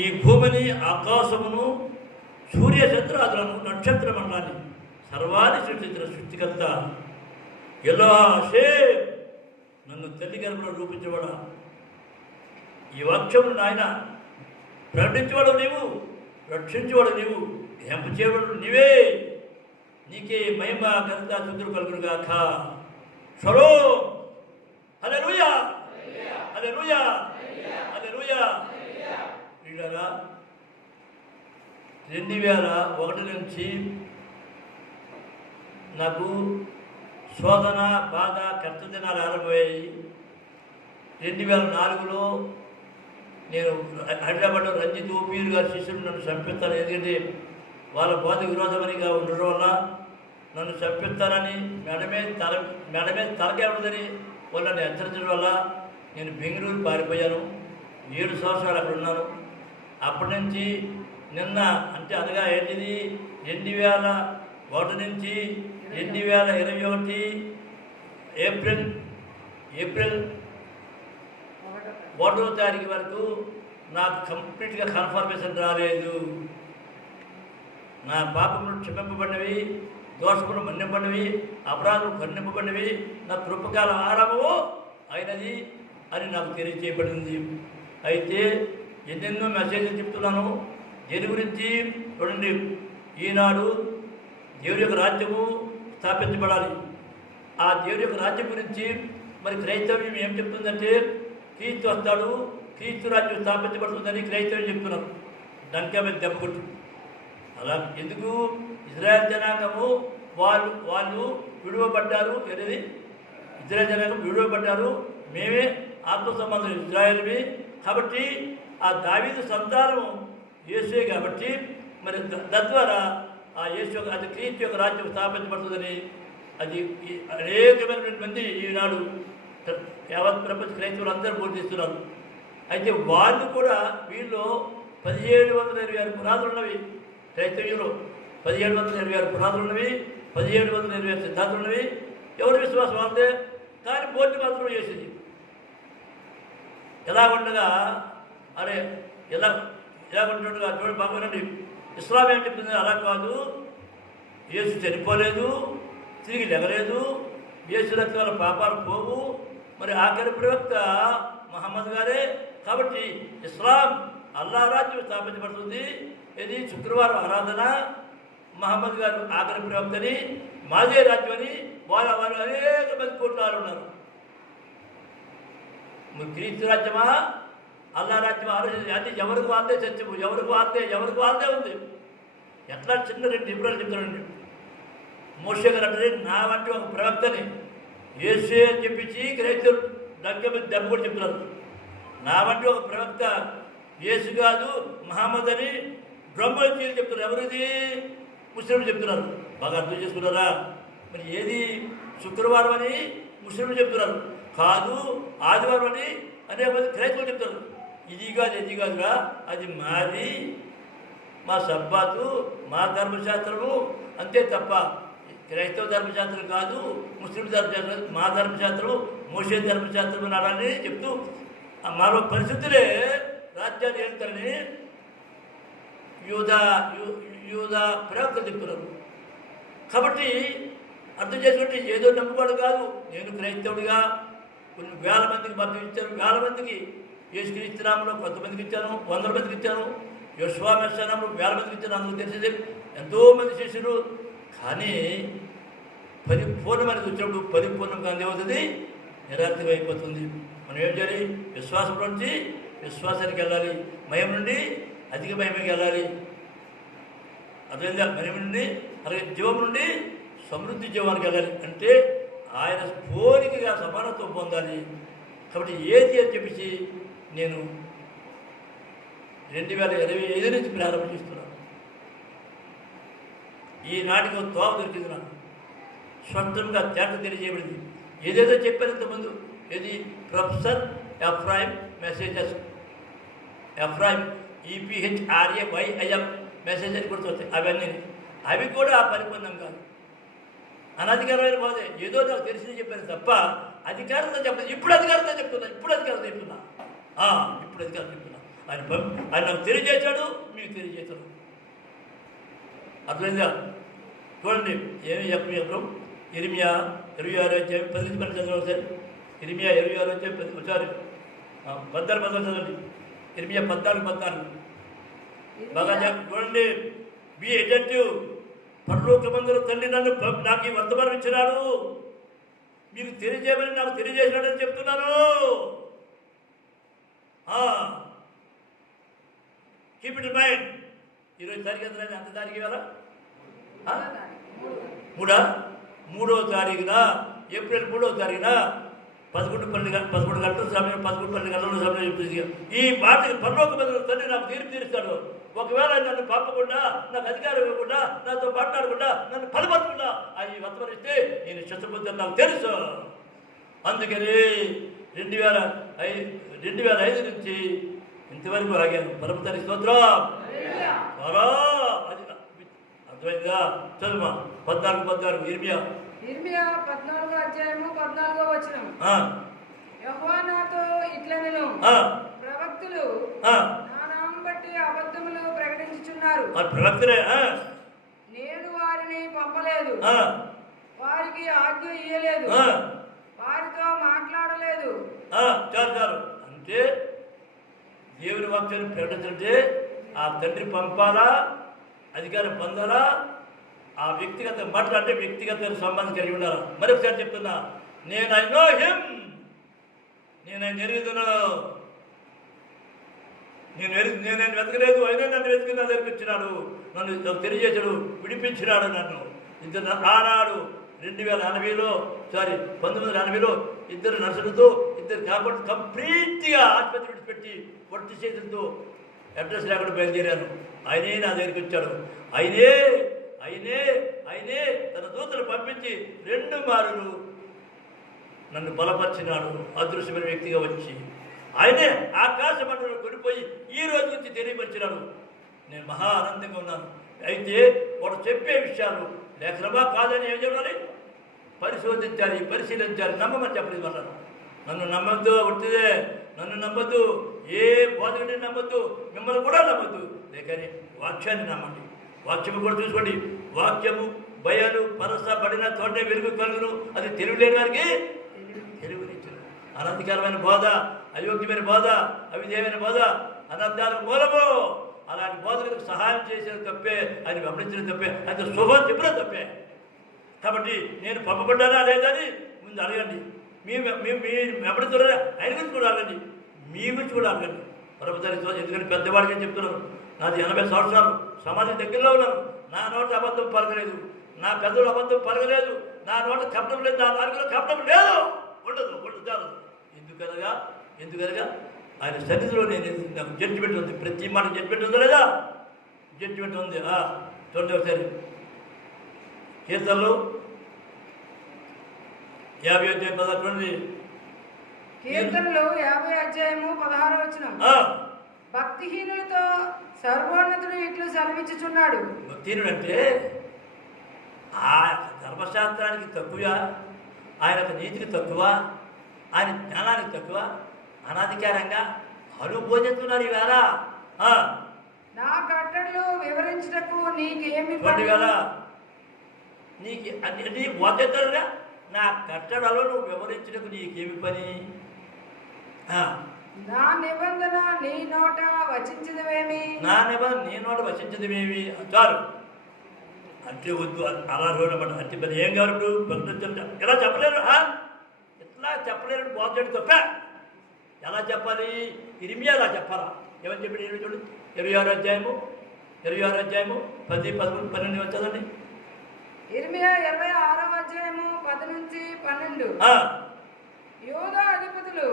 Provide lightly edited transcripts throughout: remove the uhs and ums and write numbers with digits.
ఈ భూమిని, ఆకాశమును, సూర్య చంద్రాదులను, నక్షత్ర మండలాన్ని సర్వాన్ని సృష్టించిన సృష్టికర్త ఎల్లాషే నన్ను తల్లి గర్భంలో రూపించబడ ఈ వాక్యమును నాయన ప్రకటించబడు నీవు, రక్షించబడు నీవు, హెంప చేయబడు నీవే. నీకే మహిమ ఘనత స్తుతులు కలుగునుగాక. షలోమ్. హల్లెలూయా, హల్లెలూయా, హల్లెలూయా. ప్రియులారా, 2001 నుంచి నాకు శోధన, బాధ, కష్టదినాలు ఆరంభమయ్యాయి. 2004లో నేను హైదరాబాద్లో రంజిత్ ఓపీర్ గారి శిష్యులు నన్ను చంపిస్తాను, ఎందుకంటే వాళ్ళ బోధ విరోధమనిగా ఉండడం వల్ల నన్ను చంపిస్తానని మేడమే తలకే ఉండదని వాళ్ళని హెచ్చరించడం వల్ల నేను బెంగళూరు పారిపోయాను. 7 సంవత్సరాలు అక్కడ ఉన్నాను. అప్పటి నుంచి నిన్న అంటే అనగా ఏంటిది 2001 నుంచి 2021 ఏప్రిల్ 1వ తారీఖు వరకు నాకు కంప్లీట్గా కన్ఫర్మేషన్ రాలేదు. నా పాపములు క్షమింపబడినవి, దోషములు మన్నింపబడినవి, అపరాధములు ఖండింపబడినవి, నా కృపకాల ఆరంభము అయినది అని నాకు తెలియజేయబడింది. అయితే ఎన్నెన్నో మెసేజ్లు చెప్తున్నాను. దేని గురించి చూడండి, ఈనాడు దేవుడి యొక్క రాజ్యము స్థాపించబడాలి. ఆ దేవుడి యొక్క రాజ్యం గురించి మరి క్రైస్తవ్యం ఏం చెప్తుందంటే క్రీస్తు వస్తాడు, క్రీస్తు రాజ్యం స్థాపించబడుతుందని క్రైస్తవ్యం చెప్తున్నారు. దానికే మీద దెబ్బ కొట్టు. అలా ఎందుకు? ఇజ్రాయెల్ జనాంగము వాళ్ళు విడువబడ్డారు. ఏది? ఇజ్రాయెల్ జనాంగం విడువబడ్డారు. మేమే ఆత్మ సంబంధం ఇజ్రాయెల్వి. కాబట్టి ఆ దావీదు సంతానము యేసే కాబట్టి మరి తద్వారా ఆ యేసు అది క్రీస్తు యొక్క రాజ్యం స్థాపించబడుతుందని అది అనేకమైనటువంటి మంది ఈనాడు యావత్ ప్రపంచ క్రైస్తవులు అందరూ బోధిస్తున్నారు. అయితే వాళ్ళు కూడా వీళ్ళు 1726 పునాదులు ఉన్నవి. క్రైస్తవ్యంలో 1726 పునాదులు ఉన్నవి, 1726 సిద్ధాంతాలు ఉన్నవి. ఎవరి విశ్వాసం అంతే. కానీ బోర్డు మాత్రం చేసింది. ఎలా ఉండగా అరే ఎలా ఉంటుండగా చూడండి బాగుండండి. ఇస్లాం ఏం చెప్తుంది? అలా కాదు, యేసు చనిపోలేదు, తిరిగి లెగలేదు, యేసు రక్తాల పాపాలు పోవు. మరి ఆఖరి ప్రవక్త మహమ్మద్ గారే. కాబట్టి ఇస్లాం అల్లా రాజ్యం స్థాపించబడుతుంది. ఇది శుక్రవారం ఆరాధన, మహమ్మద్ గారు ఆఖరి ప్రవక్తని, మాదే రాజ్యం అని వాళ్ళు అనేక మంది కోట్లాలు ఉన్నారు. క్రీస్తు రాజ్యమా, అల్లా రాజ్యం ఆలోచించి అది ఎవరికి వాళ్ళే సత్యము, ఎవరికి వాళ్ళే ఉంది. ఎట్లా చిన్న 2 వివరాలు చెప్తానండి. మోషే గారు అంటే నా వంటి ఒక ప్రవక్తని యేసే అని చెప్పించి క్రైస్తవులు దెబ్బ కూడా చెప్తున్నారు. నా వంటి ఒక ప్రవక్త యేసు కాదు మహమ్మద్ అని బ్రహ్మలు చీలు చెప్తున్నారు. ఎవరిది? ముస్లింలు చెప్తున్నారు. బాగా అర్థం చేసుకున్నారా? మరి ఏది? శుక్రవారం అని ముస్లింలు చెప్తున్నారు, కాదు ఆదివారం అని అనేక మంది క్రైస్తవులు చెప్తారు. ఇది కాదురా, అది మాది, మా సబ్బాతు, మా ధర్మశాస్త్రము అంతే తప్ప క్రైస్తవ ధర్మశాస్త్రం కాదు, ముస్లిం ధర్మశాస్త్రం, మా ధర్మశాస్త్రం, మోషే ధర్మశాస్త్రం నాడని చెప్తూ మరో పరిస్థితులే రాజ్యాన్ని ఏలుతారని యూదా ప్రవక్తలు చెప్తున్నారు. కాబట్టి అర్థం చేసుకుంటే ఏదో నమ్ముకోవడం కాదు. నేను క్రైస్తవుడిగా కొన్ని వేల మందికి మద్దతు ఇచ్చాను. వేల మందికి యేసుక్రీస్తునామంలో కొంతమందికి ఇచ్చాను, 100 మందికి ఇచ్చాను. యోశ్వామేశ్వరంలో వేల మందికి ఇచ్చాను. అందుకు తెలిసింది ఎంతోమంది శిష్యులు. కానీ పరిపూర్ణమైనది వచ్చినప్పుడు పరిపూర్ణంగా ఏమవుతుంది? నిరార్థకం అయిపోతుంది. మనం ఏం చేయాలి? విశ్వాసం నుంచి విశ్వాసానికి వెళ్ళాలి, మహిమ నుండి అధిక మహిమకి వెళ్ళాలి. అదేవిధంగా మహిమ నుండి అలాగే జీవం నుండి సమృద్ధి జీవానికి వెళ్ళాలి. అంటే ఆయన పోలికగా సమానత్వం పొందాలి. కాబట్టి ఏది అని చెప్పేసి నేను 2025 నుంచి ప్రారంభిస్తున్నాను. ఈనాటికి ఒక తోవ దొరికింది నాకు. స్వతంత్రంగా తేట తెలియజేయబడింది. ఏదేదో చెప్పారు ఇంతకుముందు. ఏది? Professor Ephraim messages, Ephraim EPHRAYIM messages గుర్తొస్తాయి. అవి కూడా పరిపూర్ణం కాదు, అనధికారమైన పోతే. ఏదో నాకు తెలిసింది చెప్పాను తప్ప అధికారంతో చెప్పలేదు. ఇప్పుడు అధికారంతో చెప్తున్నా. ఆయన నాకు తెలియజేశాడు, మీకు తెలియజేశాడు. అర్థమైందా? చూడండి ఏమి చెప్పు. ఇర్మియా 26 అధ్యాయం 10 చదవండి సార్. ఇర్మియా 26 అధ్యాయం 10 ఒకసారి 14 చదవండి. ఇర్మియా 14 బాగా చూడండి. B attentive. పరలోకమందుల తండ్రి నాకు ఈ వర్తమానం ఇచ్చినాడు, మీకు తెలియజేయమని నాకు తెలియజేసినాడని చెప్తున్నాను. Keep it in mind. 20 తారీఖు ఎంత తారీఖు ఇవాళ? 3వ తారీఖున ఏప్రిల్ 3వ తారీఖున 11 గంటల సమయం 11 గంటల సమయం చెప్తుంది. ఈ మాటకి పరలోకమందుల తండ్రి నాకు తీర్పు తీరుస్తాడు. ఒకవేళ నన్ను పంపకుండా, నాకు అధికారం ఇవ్వకుండా, నాతో మాట్లాడకుండా, నన్ను పలపడకుండా అది వర్తమనిస్తే నేను శత్రుబుద్ధి నాకు తెలుసు. అందుకని 2005 నుంచి ఇంతవరకు ఆగాను. పరమతని స్తోత్రం. అది అర్థమైందా? చదువు 14 ఇర్మియా 14వ అధ్యాయము 14వ వచనం. యెహోవా నాతో ఇట్లనెను, ప్రవక్తలు నా నామం బట్టి అబద్ధములు ప్రకటించుచున్నారు. ప్రవక్తలే. నేను వారిని పంపలేదు, వారికి ఆజ్ఞ ఇయ్యలేదు, వారితో మాట్లాడలేదు. చాలు. అంటే దేవుని వాక్యాన్ని ప్రకటించంటే ఆ తండ్రి పంపాలా, అధికారం పొందాలా, ఆ వ్యక్తిగత మాట్లాడితే వ్యక్తిగత సంబంధం కలిగి ఉండాలి. మరొకసారి చెప్తున్నా, నేను ఐ నో హిమ్, నేను ఆయన ఎరుగుదును. నేను వెతకలేదు, అయినా నన్ను వెతికి నా దగ్గరికి వచ్చినాడు, నన్ను తెలియజేశాడు, విడిపించినాడు నన్ను. ఆనాడు 1980లో ఇద్దరు నర్సులతో, ఇద్దరు కాబట్టి కంప్లీట్గా ఆసుపత్రి విడిచిపెట్టి పొట్టి చేతులతో అడ్రస్ లేకుండా బయలుదేరాను. ఆయనే నా దగ్గరికి వచ్చాడు. ఆయనే తన దూతలు పంపించి 2 మారులు నన్ను బలపరిచినాడు. అదృశ్యమైన వ్యక్తిగా వచ్చి ఆయనే ఆకాశ మండలంలో కొనిపోయి ఈ రోజు నుంచి తెలియపరిచినాడు. నేను మహా ఆనందంగా ఉన్నాను. అయితే వాడు చెప్పే విషయాలు లేఖనమా కాదని ఏం చెప్పాలి? పరిశీలించాలి. నమ్మమని చెప్పలేదు. అన్నాను, నన్ను నమ్మద్దు, ఉట్టిదే నన్ను నమ్మద్దు, ఏ బోధకుడిని నమ్మద్దు, మిమ్మల్ని కూడా నమ్మద్దు, లేకని వాక్యాన్ని నమ్మండి. వాక్యము కూడా చూసుకోండి. వాక్యము భయాలు పరసబడిన తోటే వెలుగు కలుగును. అది తెలివిలేని వారికి తెలివినిచ్చును. అనధికారమైన బోధ, అయోగ్యమైన బోధ, అవిధేయమైన బోధ అనర్థాలకు మూలము. అలాంటి బోధకులకు సహాయం చేసిన తప్పే, ఆయన వెంబడించిన తప్పే, అయితే శుభం చెప్పిన తప్పే. కాబట్టి నేను పంపబడ్డానా లేదని ముందు అడగండి. మీరు వెంబడుతున్నారా ఆయన గురించి కూడా అడగండి, మీ గురించి కూడా అడగండి. పరమతని ఎందుకంటే పెద్దవాడికి చెప్తున్నాను, నాది 80 సంవత్సరాలు, సమాజం దగ్గరలో ఉన్నాను. నా నోట అబద్ధం పలకలేదు, నా పెద్దలు అబద్ధం పలకలేదు, నా నోట కపటం లేదు, నా నాలుగులో కపటం లేదు, ఉండదు. ఎందుకనగా ఆయన సన్నిధిలో నేను నాకు జడ్జిమెంట్ ఉంది. ప్రతి మాట జడ్జిమెంట్ ఉందా లేదా? జడ్జిమెంట్ ఉంది. చూడండి ఒకసారి కీర్తనలు 50 అధ్యాయం 16 కీర్తనలు 50 అధ్యాయము 16 వచనం. భక్తిహీనులతో సర్వోన్నతుడు ఇట్లు సెలవిచ్చుచున్నాడు. భక్తిహీనుడు అంటే ఆ ధర్మశాస్త్రానికి తక్కువ, ఆయన నీతికి తక్కువ, ఆయన జ్ఞానానికి తక్కువ, అనాధికారంగా అనుభూతిస్తున్నారు ఈవేళ. నా కట్టడలు వివరించుటకు నీకేమి పని వేళ నీకు అన్ని బాధ్యతలుగా నా కట్టడలో నువ్వు వివరించడానికి నీకేమి పని? నా నిబంధన నీ నోట వచించదవేమి? నా నిబంధన నీ నోట వచించదవేమి చాలు. అంటే వద్దు అలా రోజు అంటే మరి ఏం కాదు ఇప్పుడు ఇలా చెప్పలేరు, ఇట్లా చెప్పలేరు. బాధ్యత తప్ప ఎలా చెప్పాలి? ఇర్మియా అలా చెప్పాలా? ఏమని చెప్పి చూడండి 26 అధ్యాయము 10, 11, 12 వచ్చేదండి. ఇర్మియా 26వ అధ్యాయము 10 నుంచి 12. యోధా అధిపతులు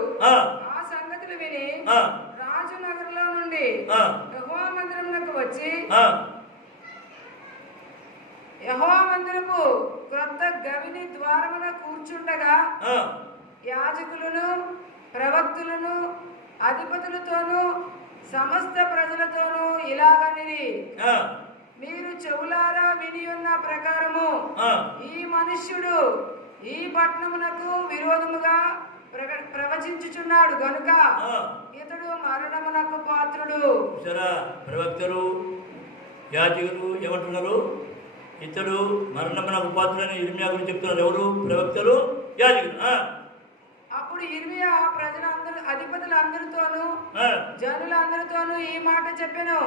ఆ సంగతులు విని రాజు నగరులో నుండి యెహోవా మందిరమునకు వచ్చి యెహోవా మందిరపు క్రొత్త గవిని ద్వారమున కూర్చుండగా యాజకులను, ప్రవక్తులను, అధిపతులతోనూ సమస్త ప్రజలతోనూ ఇలాగనిరి, మీరు చెవులారా విని ఉన్న ప్రకారము ఈ మనుష్యుడు ఈ పట్టణమునకు విరోధముగా ప్రవచించుచున్నాడు గనుక ఇతడు మరణమునకు పాత్రుడు. సరే ప్రవక్తలు యాజకులు ఏమంటున్నారు? ఇతడు మరణమునకు పాత్రుడని ఇర్మియా గురించి చెప్తున్నారు. ఎవరు? ప్రవక్తలు, యాజకులు. అప్పుడు ఇర్మియా అధిపతులందరితోనూ జనులందరితోనూ ఈ మాట చెప్పెను.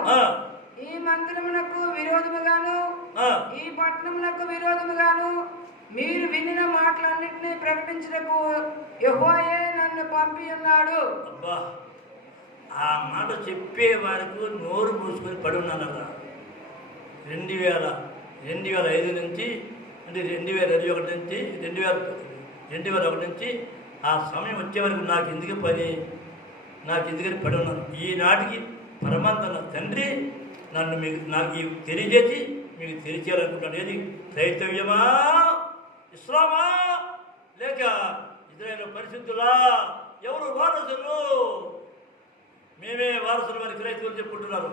ఈ మందిరమునకు విరోధముగాను ఈ పట్టణమునకు విరోధముగాను మీరు వినిన మాటలన్నింటినీ ప్రకటించుటకు యెహోవాయే నన్ను పంపి ఉన్నాడు. అబ్బా, ఆ మాట చెప్పే వారికి నోరు మూసుకొని పడి ఉన్నానరా. 2005 నుంచి అంటే 2021 నుంచి 2001 నుంచి ఆ సమయం వచ్చే వరకు నాకు ఎందుకు పని, నాకు ఎందుకని పడి ఉన్నాను. ఈనాటికి పరమాత్మ తండ్రి నన్ను నాకు తెలియజేసి మీకు తెలియచేయాలనుకుంటాను. ఏది? క్రైస్తవ్యమా, ఇస్లామా, లేక ఇజ్రాయేలు పరిశుద్ధులా? ఎవరు వారసులు? మేమే వారసులు అని క్రైస్తవులు చెప్పుకుంటున్నారు.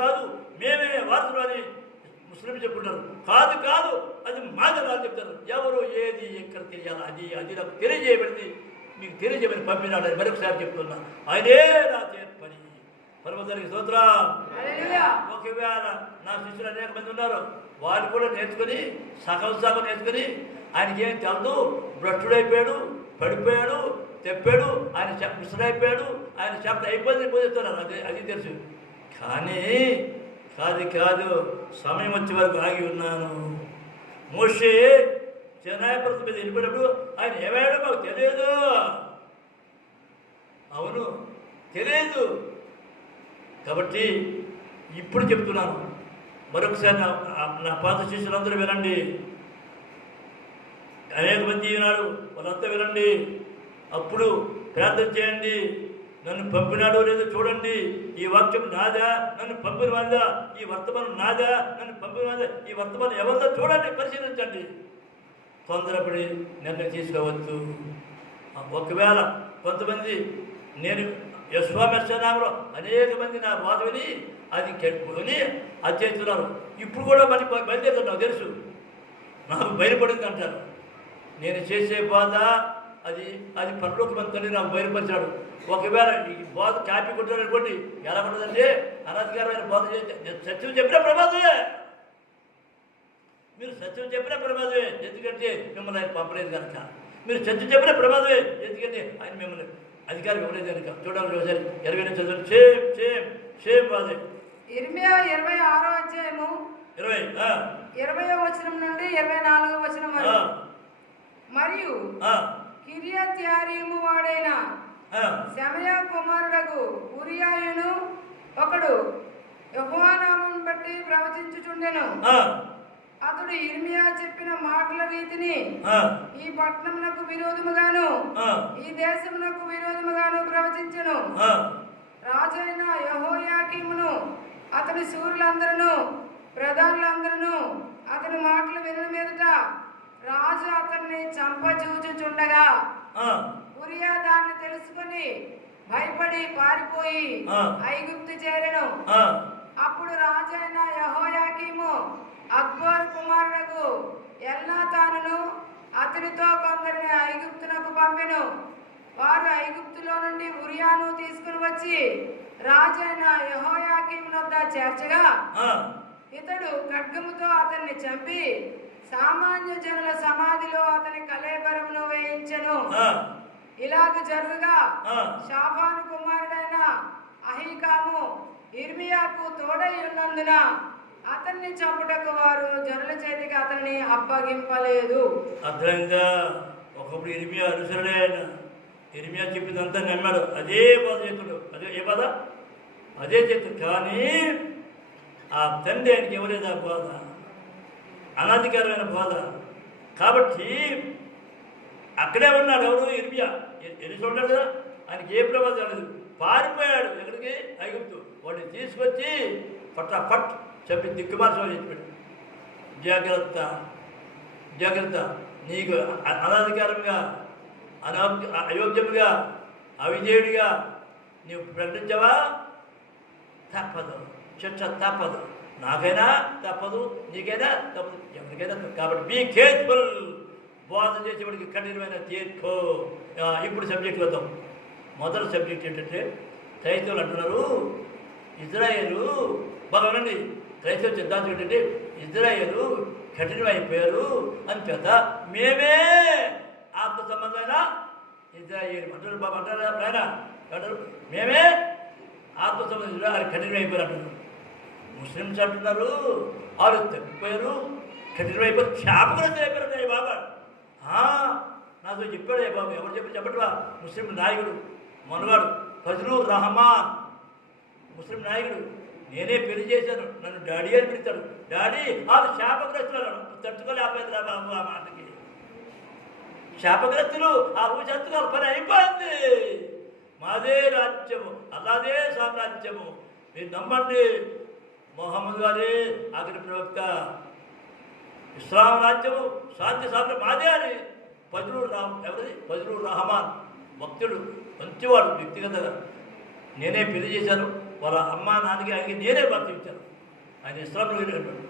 కాదు మేమే వారసులు అని ముస్లిం చెప్పుకుంటారు. కాదు అది మాదనాలు చెప్తారు. ఎవరు ఏది ఎక్కడ తెలియాలి అది నాకు తెలియజేయబడింది, మీకు తెలియజేయమని పంపినాడు అని మరొకసారి చెప్తున్నా. ఆయనే నా పని. పరమతానికి స్తోత్రం. ఒకవేళ నా శిష్యులు అనేక మంది ఉన్నారు, వాళ్ళు కూడా నేర్చుకొని సగం నేర్చుకొని ఆయనకి ఏం తెలదు, భ్రష్టుడైపోయాడు, పడిపోయాడు, తెప్పాడు, ఆయన మిస్టరైపోయాడు, ఆయన చెప్పడం అయిపోయింది పోతున్నారు. అది తెలుసు. కానీ కాదు సమయం వచ్చే వరకు ఆగి ఉన్నాను. మోషే చెనాయపర్వతం మీద వెళ్ళిపోయినప్పుడు ఆయన ఏమయ్యాడో మాకు తెలియదు. అవును, తెలియదు. కాబట్టి ఇప్పుడు చెప్తున్నాను. మరొకసారి నా పాత శిష్యులందరూ వినండి. అనేక మంది వినాడు, వాళ్ళంతా వినండి. అప్పుడు ప్రార్థన చేయండి. నన్ను పంపినాడో లేదో చూడండి. ఈ వాక్యం నాదా, నన్ను పంపిన వాళ్ళదా? ఈ వర్తమానం నాదా, నన్ను పంపిన వాళ్ళదా? ఈ వర్తమానం ఎవరిదో చూడండి, పరిశీలించండి. తొందరపడి నిర్ణయం తీసుకోవద్దు. ఒకవేళ కొంతమంది నేను యశ్వామెస్నామంలో అనేక మంది నా బాధ విని అది కొని అది చేస్తున్నారు. ఇప్పుడు కూడా మరి బయలుదేరుతారు. నాకు తెలుసు, నాకు బయలుపడింది అంటారు. నేను చేసే బాధ అది పరలోక మంత్రి నాకు బయలుపరిచాడు. ఒకవేళ ఈ బోధ కాపీ కొట్టారు అనుకోండి, ఎలా ఉంటుందంటే అనధికారమైన బోధ చేస్తే సత్యం చెప్పిన ప్రమాదమే. మీరు సత్యం చెప్పిన ప్రమాదమే, ఎందుకంటే మిమ్మల్ని ఆయన పంపలేదు కనుక. మీరు సత్యం చెప్పిన ప్రమాదమే, ఎందుకంటే ఆయన మిమ్మల్ని అధికారం ఇవ్వలేదు కనుక. చూడాలి ఒకసారి 20 నుంచి చదవండి. సేమ్ బాధే. ఇర్మియా 26వ అధ్యాయము 20వ వచనం నుండి 24వ వచనం వరకు. మరియు కిర్యత్యారీము వాడైన శమయా కుమారుడకు ఉరియాయును ఒకడు యెహోవా నామమును బట్టి ప్రవచించుచుండెను. అతడు ఇర్మియా చెప్పిన మాటల రీతిని ఈ పట్టణమునకు విరోధముగాను ఈ దేశమునకు విరోధముగాను ప్రవచించెను. రాజైన యెహోయాకీమును అతని శూరులందరూ ప్రధానులందరూ అతని మాటలు వినడం మీదట రాజు అతన్ని చంపజూచుచుండగా ఉరియా దాన్ని తెలుసుకుని భయపడి పారిపోయి ఐగుప్తు చేరెను. అప్పుడు రాజైన యెహోయాకీము అక్బర్ కుమారుడు ఎల్నాతానును అతనితో కొందరిని ఐగుప్తునకు పంపెను. వారు ఐగుప్తులో నుండి ఉరియాను తీసుకుని వచ్చి రాజైన యెహోయాకీము వద్ద చేర్చగా ఇతడు ఖడ్గముతో అతన్ని చంపి సామాన్య జనుల సమాధిలో అతని కళేబరమును వేయించెను. ఇలాగ జరుగుగా షాఫాను కుమారుడైన అహీకాము ఇర్మియాకు తోడై ఉన్నందున అతన్ని చంపుటకు వారు జనుల చేతికి అతన్ని అప్పగింపలేదు. అర్థంగా ఒకప్పుడు ఇర్మియా అనుసరుడే. ఇర్మియా చెప్పిందంతా నమ్మాడు. అదే బాధ చేతుడు. అదే ఏ బాధ? అదే చేతుడు. కానీ ఆ తండ్రి ఆయనకి ఇవ్వలేదు ఆ బాధ, అనధికారమైన బాధ. కాబట్టి అక్కడే ఉన్నాడు. ఎవరు? ఇర్మియా. ఎరిసి ఉన్నాడు కదా, ఆయనకి ఏ ప్రమాదం లేదు. పారిపోయాడు. ఎక్కడికి? ఐగుప్తు. వాడిని తీసుకొచ్చి పట్ చెప్పి దిక్కుమార్చమని చెప్పాడు. జాగ్రత్త, నీకు అనధికారంగా అయోగ్యముగా అవిధేయుడిగా నీవు ప్రకటించవా? తప్పదు, శిక్ష తప్పదు. నాకైనా తప్పదు, నీకైనా తప్పదు, ఎవరికైనా. కాబట్టి బీ కేర్ఫుల్. బోధ చేసేవాడికి కఠినమైన తీర్పు. ఇప్పుడు సబ్జెక్ట్ వద్దాం. మొదటి సబ్జెక్ట్ ఏంటంటే క్రైస్తవులు అంటున్నారు ఇజ్రాయేలు బాగానండి క్రైస్తవ సిద్ధాంతం ఏంటంటే ఇజ్రాయేలు కఠినమైపోయారు అని చేత మేమే ఆత్మ సంబంధమైన ఇజ్రాయేలు అంటారు బాబు అంటారా ఆయన అంటారు మేమే ఆత్మ సంబంధించిన అది కఠినమైపోయారు అంటారు. ముస్లిమ్స్ అంటున్నారు వాళ్ళు తగ్గిపోయారు కఠినమైపోయారు క్షాపకులు అయిపోయారు బాబా నాతో చెప్పాడు బాబు ఎవరు చెప్పటవా ముస్లిం నాయకుడు మనవాడు ఫజ్లుర్ రహమాన్ ముస్లిం నాయకుడు నేనే పెళ్లి చేశాను నన్ను డాడీ అని పిలుస్తాడు డాడీ వాళ్ళు శాపగ్రస్తులు తట్టుకోలేకపోయింది రా బాబు ఆ మాటకి శాపగ్రస్తులు ఆ రోజు తట్టుకోవాలి పని అయిపోయింది మాదే రాజ్యము అలాదే సామ్రాజ్యము మీరు నమ్మండి మొహమ్మద్ గారే ఆఖరి ప్రవక్త ఇస్లాం రాజ్యము శాంతి సామ్రాజ్యం మాదే అని ఫజ్లుర్ రహమాన్ భక్తుడు మంచివాడు వ్యక్తిగతంగా నేనే పెళ్లి చేశాను వాళ్ళ అమ్మ నాన్నకి ఆయనకి నేనే భర్త ఇచ్చాను ఆయన ఇస్లాంలో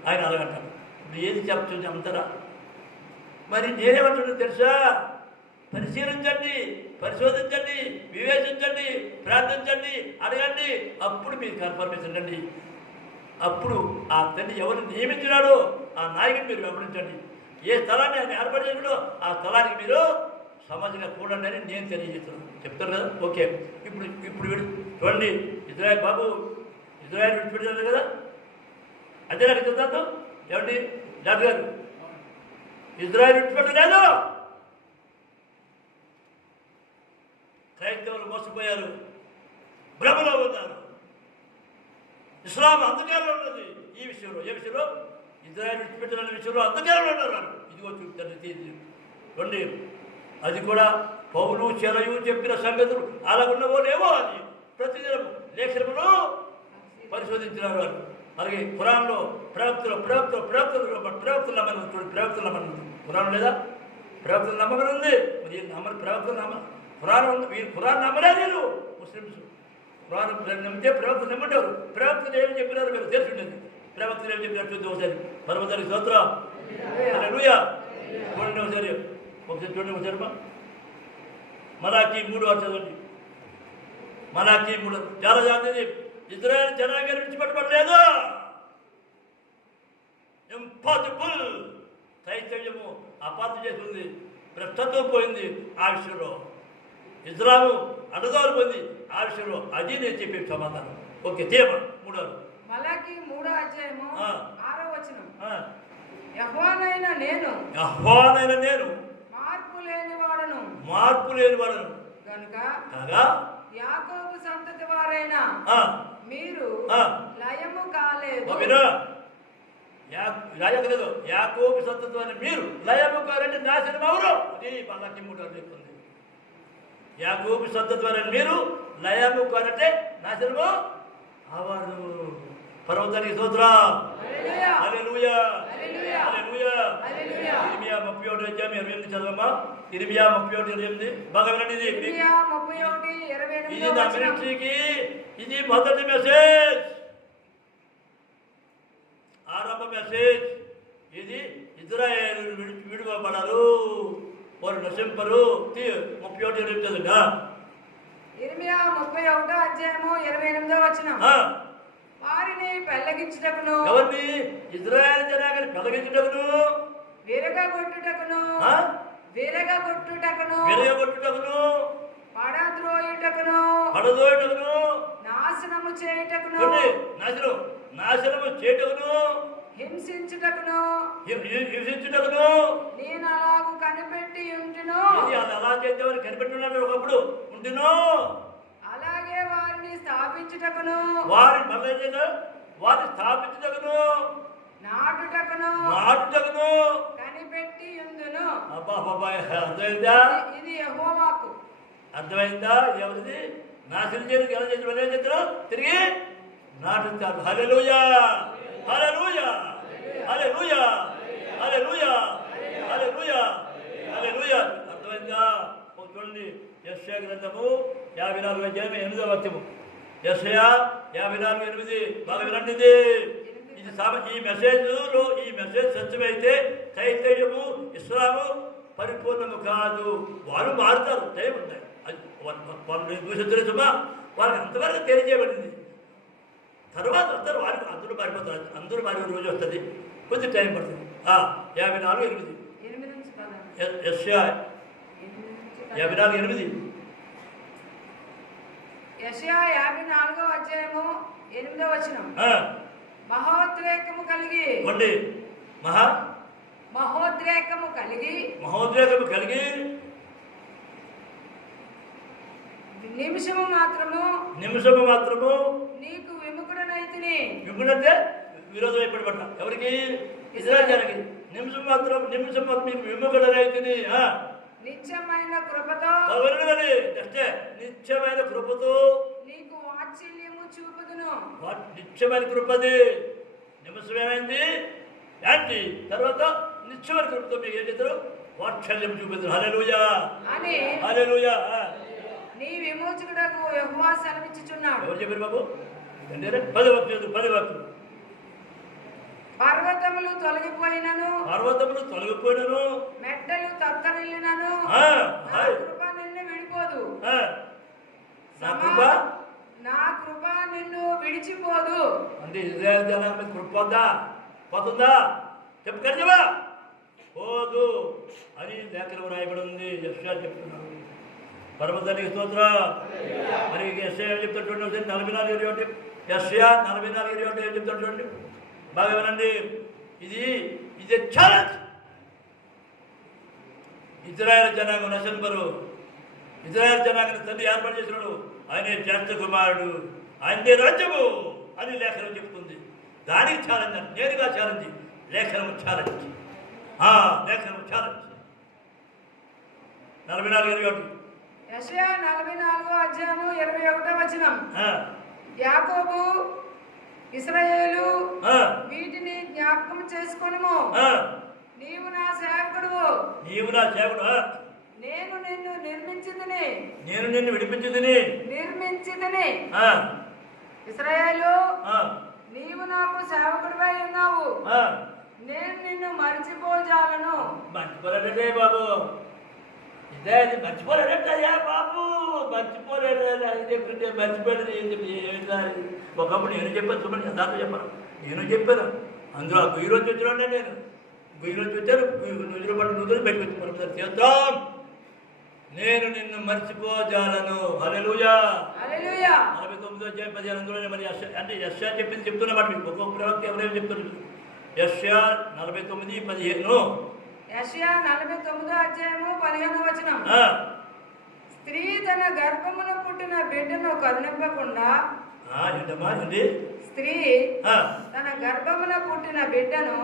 ఆయన అలాగంటాను ఇప్పుడు ఏది చెప్తుంది అంటారా మరి నేనేమంటున్నాను తెలుసా పరిశీలించండి పరిశోధించండి వివేచించండి ప్రార్థించండి అడగండి అప్పుడు మీరు కన్ఫర్మేషన్ అండి అప్పుడు ఆ తండ్రి ఎవరు నియమించినాడో ఆ నాయకుని మీరు గమనించండి ఏ స్థలాన్ని ఆయన ఏర్పాటు చేసినాడో ఆ స్థలానికి మీరు సమాజంగా కూడండి అని నేను తెలియజేస్తున్నాను చెప్తాను కదా ఓకే ఇప్పుడు వీడు చూడండి ఇజ్రాయెల్ బాబు ఇజ్రాయెల్ విడిచిపెట్టారు కదా అదే నాకు సిద్ధాంతం ఏమండి డాక్టర్ గారు ఇజ్రాయెల్ విడిచిపెట్టలేదు క్రైస్తవులు మోసపోయారు భ్రమలో ఉన్నారు ఇస్లాం అంధకారంలో ఉన్నది ఈ విషయంలో ఏ విషయంలో ఇజ్రాయెల్ విడిచిపెట్టాలనే విషయంలో అంధకారంలో ఉన్నారు ఇదిగో చూపుతాను చూడండి అది కూడా పౌలు చెరయు చెప్పిన సంగతులు అలాగున్నవో లేవో అది ప్రతిదినం లేఖనమును పరిశోధించినారు వారు అలాగే ఖురాన్లో ప్రవక్తలు నమ్మను చూడండి ప్రవక్తలు నమ్మను ఖురాన్ లేదా ప్రవక్తలు నమ్మకం ఉంది మరి నమ్మని ప్రవక్తలు ఖురాన్ ఉంది వీరు ఖురాన్ నమ్మలే నేను ముస్లిమ్స్ ఖురాన్ నమ్మితే ప్రవక్తలు నమ్మంటారు ప్రవక్తలు ఏమి చెప్పినారు మీరు తెలిసి ఉండేది ప్రవక్తలు ఏమి చెప్పినారు చూద్దాం ఒకసారి పర్వతానికి స్తోత్రం హల్లెలూయా చూడండి ఒకసారి చూడండి ఒకసారి మలాకి 3 చదవండి మలాకి 3 చాలా జాగ్రత్త ఇజ్రాయెల్ జనాంగాన్ని విడిచిపెట్టబడలేదు ఇంపాసిబుల్ క్రైస్తవ్యము అపార్థం చేస్తుంది భ్రష్టత్వం పోయింది ఆ విషయంలో ఇజ్రాయెల్ అడ్డదారు పోయింది ఆ విషయంలో అది నేను చెప్పే సమాధానం ఓకే తేమ 3 మలాకి 3 అధ్యాయము 6వ వచనం యెహోవానైన నేను మార్పు లేని వాడను గనుక కాగా యాకోబు సంతతి వారైన మీరు లయము కాలేదు యాకోబు సంతతి వారైన మీరు లయము కాలంటే నాశనం అవరు ఇది మలాకి 3 చెప్తుంది యాకోబు సంతతి వారైన మీరు లయము కాలంటే నాశనము అవరు పర్వతానికి స్తోత్రం హల్లెలూయా హల్లెలూయా ఇర్మియా 31 అధ్యాయం 28 చదవమ్మా ఇర్మియా 31:28 బాగా వినండి ఇది నా మినిస్ట్రీకి ఇది మొదటి మెసేజ్ ఆరంభ మెసేజ్ ఇది ఇజ్రాయేలు విడువబడరు వారు నశింపరు 31:28 చదువుగా ఇర్మియా 31 అధ్యాయము 28వ వచనం వారిని పెళ్లగించుటకును ఎవరిని ఇజ్రాయెల్ జనాంగాన్ని పెళ్లగించుటకును విరగగొట్టుటకును పడద్రోయుటకును నాశనము చేయుటకును హింసించుటకును నేను అలాగు కనిపెట్టి ఉంటును అలా చేద్దామని కనిపెట్టి ఉన్నాడు ఒకప్పుడు ఉంటును అలాగే వారిని స్థాపించుటకును నాటుటకును కనిపెట్టి ఉందును ఇది యెహోవాకు అర్థమైందా ఎవరిది నాశనం చేయడానికి ఎలా చేసిన ఏం చేస్తారు తిరిగి నాటుతారు హల్లెలూయా హల్లెలూయా హల్లెలూయా హల్లెలూయా హల్లెలూయా హల్లెలూయా అర్థమైందా చూడండి యెషయా గ్రంథము 54 అధ్యాయం 8వ వాక్యము యెషయా 54:8 బాగా వినండి ఇది ఈ మెసేజ్ సత్యమైతే క్రైస్తవ్యము ఇస్లాము పరిపూర్ణము కాదు వారు మారుతారు టైం ఉంటాయి వాళ్ళు దూషించలేమా వాళ్ళకి అంతవరకు తెలియజేయబడింది మారిపోతారు. అందరూ మారే రోజు వస్తుంది, కొద్ది టైం పడుతుంది. 54:8 8 నుంచి పద. యెషయా 54:8. యెషయా 54వ అధ్యాయము 8వ వచనం. మహోద్రేకము కలిగి కొండి మహోద్రేకము కలిగి నిమిషము మాత్రము నీకు విముఖుడనైతిని. విముఖుడంటే విరోధం అయిపోయినట్ట. ఎవరికి? ఇశ్రాయేలు జనానికి. నిమిషం మాత్రం మీకు విముఖుడనైతిని. నిత్యమైన కృపతో నిత్యమైన కృపతో నీకు వాత్సల్యము చూపుదును. నిత్యమైన కృపది. నిమిషం ఏమైంది ఏంటి? తర్వాత నిత్యమైన కృపతో మీకు ఏం చేస్తారు? వాత్సల్యం చూపుదును. హల్లెలూయా హల్లెలూయా. నీ విమోచకుడకు యెహోవా సెలవిచ్చుచున్నాడు. ఎవరు చెప్పారు బాబు? 10 వాక్యాలు. పర్వతములు తొలగిపోయినను మెట్టలు తత్తరిల్లినను నా కృప నిన్ను విడిపోదు. నా కృప నిన్ను విడిచిపోదు. అంటే ఇశ్రాయేలు జనాల మీద కృప పోతుందా? చెప్పు కదా, పోదు అని లేఖనం రాయబడి ఉంది. యెషయా చెప్తున్నాడు. పరమతానికి స్తోత్రం. మరి యెషయా చెప్తాడు చూడండి, 44:21. యెషయా 44:21 ఏం చెప్తాడు చూడండి, బాగా వినండి. ఇది ఛాలెంజ్. ఇశ్రాయేలు జనాంగం నశింపరు. ఇశ్రాయేలు జనాంగం తండ్రి ఏర్పాటు చేసినాడు. ఆయనే జ్యేష్ఠ కుమారుడు, ఆయనదే రాజ్యము అని లేఖనం చెప్తుంది. దానికి ఛాలెంజ్ అని నేరుగా ఛాలెంజ్. లేఖనం ఛాలెంజ్. 44:21. యెషయా 44వ అధ్యాయము 21వ వచనం. యాకోబు ఇశ్రాయేలు వీటిని జ్ఞాపకం చేసుకొనుము. నీవు నా సేవకుడు. నేను నిన్ను నిర్మించితిని. ఇశ్రాయేలు నీవు నాకు సేవకుడివై ఉన్నావు. నేను నిన్ను మర్చిపోజాలను. మర్చిపోలేదే బాబు, ఇదే మర్చిపోలేదయ్యా బాబు, మర్చిపోలేదు అని చెప్తుంటే మర్చిపోలేదు. ఏం చెప్పి ఒకప్పుడు నేను చెప్పాను, చూడండి యథార్థం చెప్పాను. నేను చెప్పాను అందులో ఈరోజు వచ్చినా నేను ఈరోజు వచ్చాను. నువ్వులు పట్టు నువ్వులు బయటకు వచ్చి చేద్దాం. నేను నిన్ను మర్చిపోజాలను. హల్లెలూయా. 49వ అధ్యాయం 15 అందులోనే మరి అంటే యెషయా చెప్పింది చెప్తున్నమాట. మీకు ఒక్కొక్క ప్రవక్త ఎవరేమి చెప్తున్నారు? యెషయా 49:15. యెషయా 49వ అధ్యాయము 15వ వచనం. స్త్రీ తన గర్భమున పుట్టిన బిడ్డను కరుణింపకుండా స్త్రీ తన గర్భమున పుట్టిన బిడ్డను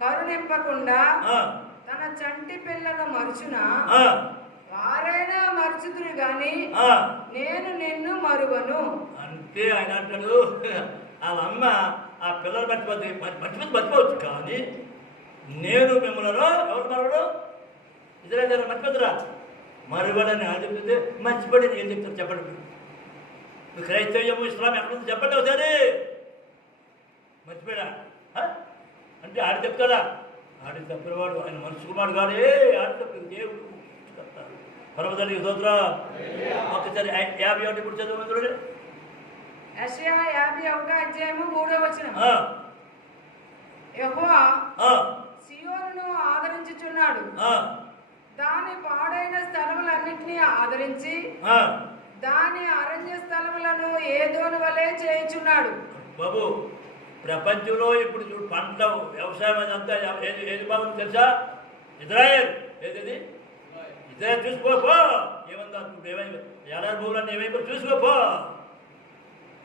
కరుణింపకుండా తన చంటి పిల్లను మరుచునా వారైనా మరుచుదురు గాని నేను నిన్ను మరువను. అంటే ఆయన అంటాడు, వాళ్ళ అమ్మ ఆ పిల్లలు మర్చిపోవచ్చు కానీ నేను మిమ్మల్ని ఎవరు మరవడు? ఇతర మర్చిపోతురా మరువడని అని చెప్తుంటే మర్చిపోయి ఏం చెప్తారు చెప్పండి. నువ్వు క్రైస్తవ్యము ఇస్లాం ఎక్కడుంది చెప్పండి ఒకసారి. మర్చిపోయాడా అంటే ఆడి చెప్తాడా? ఆడి తప్పినవాడు ఆయన మనుషు కుమారుడు కాడే. ఆడి తప్పు దేవుడు చెప్తారు. పరమతల్లికి స్తోత్రం. ఒకసారి 51 ఇప్పుడు చదువు. యెషయా 51వ అధ్యాయము 3వ వచనం. యెహోవా సియోనును ఆదరించుచున్నాడు. దాని పాడైన స్థలములన్నింటినీ ఆదరించి దాని అరణ్య స్థలములను ఏదోను వలె చేయుచున్నాడు. బాబు ప్రపంచంలో ఇప్పుడు చూడు పంట వ్యవసాయం అంతా ఏది బాగుంది తెలుసా? ఇజ్రాయేల్. ఏది ఇజ్రాయేల్ చూసుకోపో. ఏమందా ఇప్పుడు ఏమైంది? ఏడాది భూములన్నీ ఏమైపో చూసుకోపో,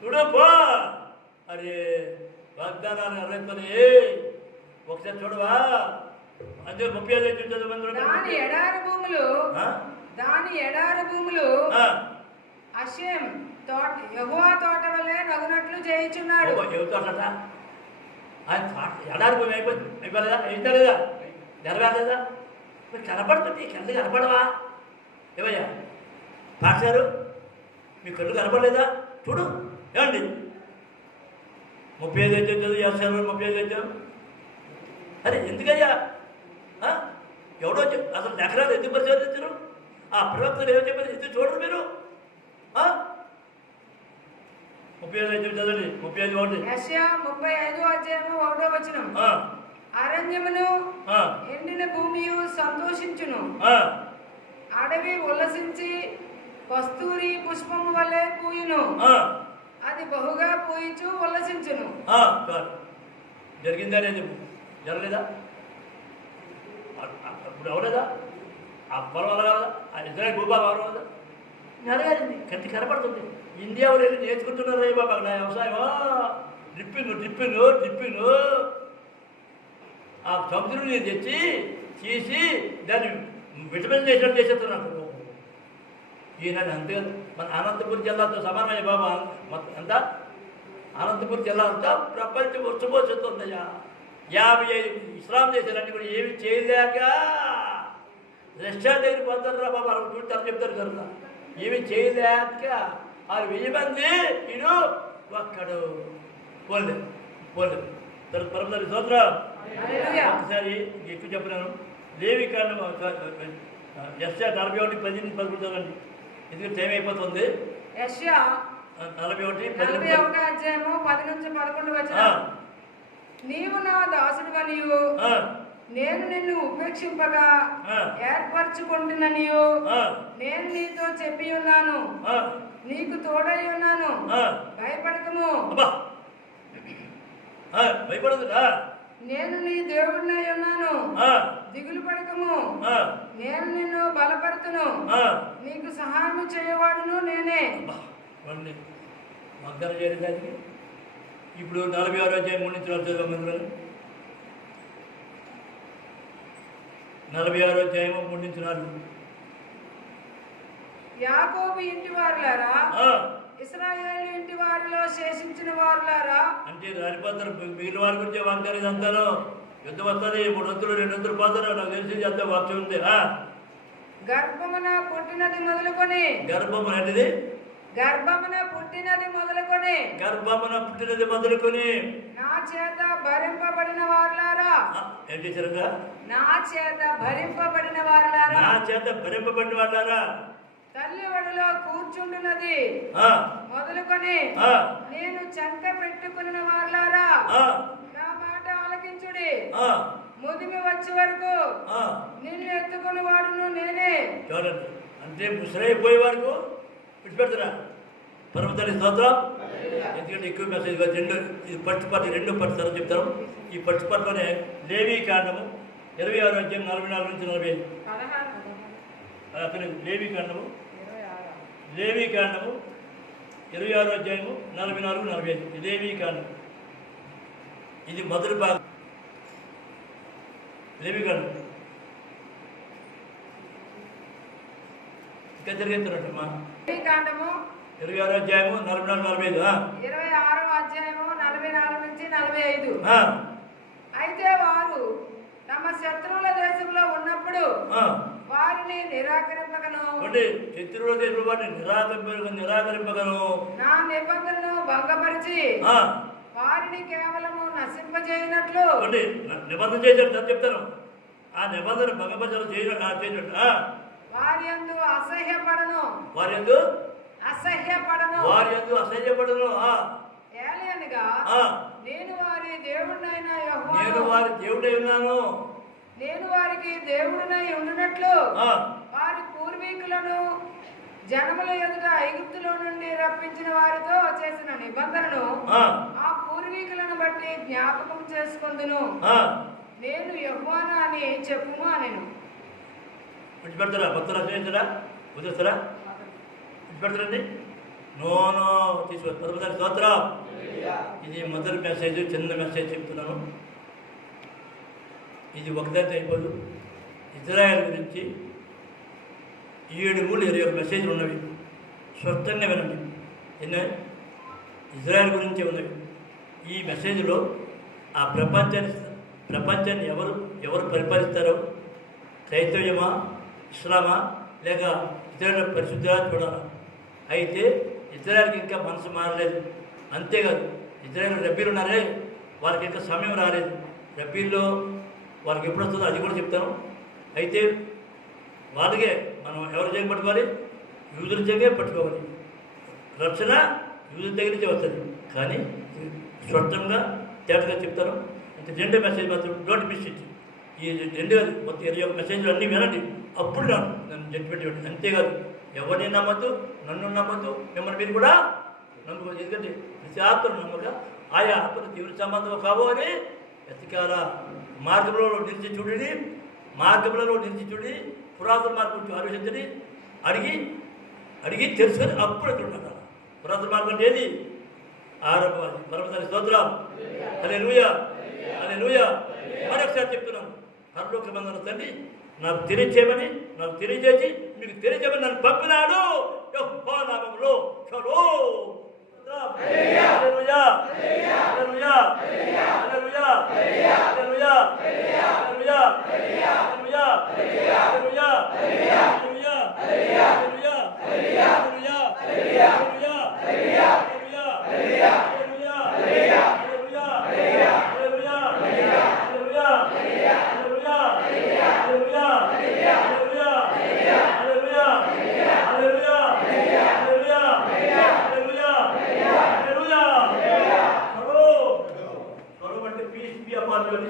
చూడపో. అరే వాగ్దానాలు ఎవరైతే ఒకసారి చూడవా? అందుకే 35 మంది దాని ఎడారి భూములు అషేం తోట యెహోవా తోట వలె నగునట్లు చేయుచున్నాడు. ఎడారి భూమి అయిపోలేదా? అయిపోలేదా? జరగాలేదా? కనపడుతుంది. కళ్ళు కనపడవా? ఏమయ్యా పాస్టారు మీ కళ్ళు కనపడలేదా? చూడు. ఏమండి 35 చదువు చేస్తారు. 35 అరే ఎందుకయ్యా? ఎవడో అసలు ఎకరాలు ఎందుకు పరిశోధించరు? ఆ ప్రవక్తలు ఏమో చెప్పారు ఎందుకు చూడరు మీరు? 35 అయితే చదవండి. 35 ఒకటి. యెషయా 35 అధ్యాయము 1వ వచనం. ఆ, అరణ్యమును ఆ, ఎండిన భూమియు సంతోషించును, ఆ, అడవి ఉల్లసించి కస్తూరి పుష్పము వలె పూయును, ఆ, అది బహుగా పూయిచు ఉల్లసించును. ఆ, చాలు. జరిగిందా లేదు? జరగలేదా? ఇప్పుడు అవలేదా? ఆ పర్వాలేదు కదా? ఆ ఇజ్రాయెల్ భూభాగం అవలేదా? జరగాలి. కంటి కనపడుతుంది. ఇండియాలో వెళ్ళి నేర్చుకుంటున్నారు రే బాబా నా వ్యవసాయం. డ్రిప్పింగ్ ఆ సముద్రం నీరు తెచ్చి తీసి దాన్ని విటమిన్ చేసినట్టు చేసేస్తున్నారు. ఈయన అంతే కదా. మన అనంతపురం జిల్లాతో సమానమయ్య బాబా. మొత్తం అంతా అనంతపురం జిల్లా అంతా ప్రపంచం ఉచ్చపోతుందయ్యా. 55 ఇస్లాం దేశాలన్నీ కూడా ఏమి చేయలేక రష్యా దగ్గర పోతారా బాబా. చూడతారు చెప్తారు కదా. ఏమి చేయలేక 1000 మంది వీడు ఒక్కడు పోలేదు. తర్వాత పరమదారి స్తోత్రం. హల్లెలూయా. ఒకసారి ఎక్కువ చెప్పినాను. లేవి కాండం యెషయా 41:10-11 చదవండి. ఎందుకంటే టైం అయిపోతుంది. యెషయా 41:10. అధ్యాయము 10 నుంచి 11 వచనం. నీవు నా దాసుడివనియు నేను నిన్ను ఉపేక్షింపగా ఏర్పరచుకుంటున్ననియు నేను నీతో చెప్పి ఉన్నాను, నీకు తోడై ఉన్నాను, భయపడకము. భయపడదురా. నేను నీ దేవుడినై ఉన్నాను, దిగులు పడకము. నేను నిన్ను బలపరుతును, నీకు సహాయం చేయవాడును నేనే. వాగ్దానం చేయడానికి ఇప్పుడు 46 అధ్యాయం 3 నుంచి 4 చదవమని. 46 అధ్యాయం 3 నుంచి 4. యాకోబు ఇంటి వారులారా, ఇశ్రాయేలు ఇంటి వారిలో శేషించిన వారులారా. అంటే రాలిపోతారు. మిగిలిన వారి గురించి వాగ్దానం ఇదంతాను. యుద్ధం వస్తుంది. 3 వంతులు 2 వంతులు పోతారు. నాకు తెలిసి అంత వాక్యం ఉంది. గర్భమున పుట్టినది మొదలుకొని గర్భము ఏంటిది? గర్భమున పుట్టినది మొదలుకొని నా చేత భరింపబడిన వారులారా. ఏం చేశారుగా? నా చేత భరింపబడిన వారులారా. నా చేత భరింపబడిన వాళ్ళారా. తల్లి ఒడిలో కూర్చుండున్నది మొదలుకొని నేను చంక పెట్టుకున్న వారులారా, నా మాట ఆలకించుడి. ముదిమి వచ్చే వరకు నిన్ను ఎత్తుకుని వాడును నేనే. చూడండి. అంటే ముసరైపోయే వరకు విడిచిపెడతారా? పరమతల్లి స్తోత్రం. ఎందుకంటే ఎక్కువ మెసేజ్ ఇది ఫస్ట్ పార్ట్ 2 పార్ట్ తర్వాత చెప్తారు. ఈ ఫస్ట్ పార్ట్లోనే లేవి కాండము 26 అధ్యాయం 44 నుంచి 45. అతను లేవి కాండము 26 అధ్యాయము 44, 45. లేవి కాండం ఇది మొదటి భాగం. లేవి కాండం ఇంకా జరిగేస్తున్నట్టమ్మా. 26 అధ్యాయము 44, 45. 26వ అధ్యాయము 44 నుంచి 45. అయితే వారు తమ శత్రువుల దేశంలో ఉన్నప్పుడు వారిని నిరాకరింపగను, శత్రువుల దేశంలో వారిని నిరాకరింపగను, నా నిబంధనను భంగపరిచి వారిని కేవలము నశింపజేయనట్లు. నిబంధన చేశాడు చెప్తాను. ఆ నిబంధన భంగపరిచారు చేసినట్టు వారి యందు అసహ్యపడను. ఏలయనగా నేను వారి దేవుడినైన యెహోవాను. నేను వారికి దేవుడినై ఉండునట్లు వారి పూర్వీకులను జనముల ఎదుట ఐగుప్తులో నుండి రప్పించిన వారితో చేసిన నిబంధనను ఆ పూర్వీకులను బట్టి జ్ఞాపకం చేసుకొందును. నేను యెహోవాను అని చెప్పుము అనెను. విడిచిపెడతారా? భక్తులు రచయిస్తారా? వదిలేస్తారా? విడిచిపెడతారండి? నో తీసుకొస్తారు. పరమదారి స్తోత్రం. ఇది మొదటి మెసేజ్, చిన్న మెసేజ్ చెప్తున్నాను. ఇది ఒకదాంతో అయిపోదు. ఇజ్రాయెల్ గురించి 7:21 మెసేజ్లు ఉన్నవి. స్పష్టంగా వినండి. ఎన్నో ఇజ్రాయెల్ గురించి ఉన్నవి. ఈ మెసేజ్లో ఆ ప్రపంచాన్ని ఎవరు పరిపాలిస్తారో, క్రైస్తవ్యమా, ఇస్లామా, లేక ఇతరుల పరిశుద్ధంగా చూడాలి. అయితే ఇజ్రాయెల్కి ఇంకా మనసు మారలేదు. అంతేకాదు, ఇజ్రాయెల్ రబ్బీలు ఉన్నారే, వాళ్ళకి ఇంకా సమయం రాలేదు. రబ్బీల్లో వాళ్ళకి ఎప్పుడు వస్తుందో అది కూడా చెప్తాను. అయితే వాళ్ళకే మనం ఎవరి చేయ పట్టుకోవాలి? యూదుల చేగే పట్టుకోవాలి. రక్షణ యూజ్ దగ్గర నుంచి వస్తుంది, కానీ స్పష్టంగా తేటగా చెప్తాను. అంటే రెండో మెసేజ్ మాత్రం డోంట్ మిస్ ఇట్. ఈ రెండు కాదు, మొత్తం 21 మెసేజ్లు అన్నీ వినండి, అప్పుడు నన్ను జడ్జిమెంట్ ఇవ్వండి. అంతేకాదు ఎవరిని నమ్మద్దు, నన్ను నమ్మద్దు, మిమ్మల్ని మీరు కూడా నమ్మకం. ఎందుకంటే ప్రతి ఆత్మను నమ్మక ఆయా ఆత్మను తీవ్ర సంబంధం కావు అని ఎత్తికాల మార్గంలో నిలిచి చూడండి, మార్గంలో నిలిచి చూడండి, పురాతన మార్గం గురించి ఆలోచించండి, అడిగి తెలుసుకొని అప్పుడు ఎక్కడ ఉండాలి. పురాతన మార్గం అంటే ఏది? ఆరంభం. పరమేశ్వరుని స్తోత్రం. హల్లెలూయా, హల్లెలూయా. మరొకసారి చెప్తున్నాను, పరలోకమందున్న తండ్రి నాకు తెలియచేయమని, నాకు తెలియజేసి మీకు తెలియచేయమని నన్ను పంపినాడు. యెహోవా నామములో షలోమ్. హల్లెలూయా, హల్లెలూయా, హల్లెలూయా, హల్లెలూయా, హల్లెలూయా, హల్లెలూయా, హల్లెలూయా, హల్లెలూయా, హల్లెలూయా, హల్లెలూయా, హల్లెలూయా, హల్లెలూయా, హల్లెలూయా,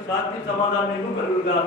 శాంతి సమాధానం కలుగుగా.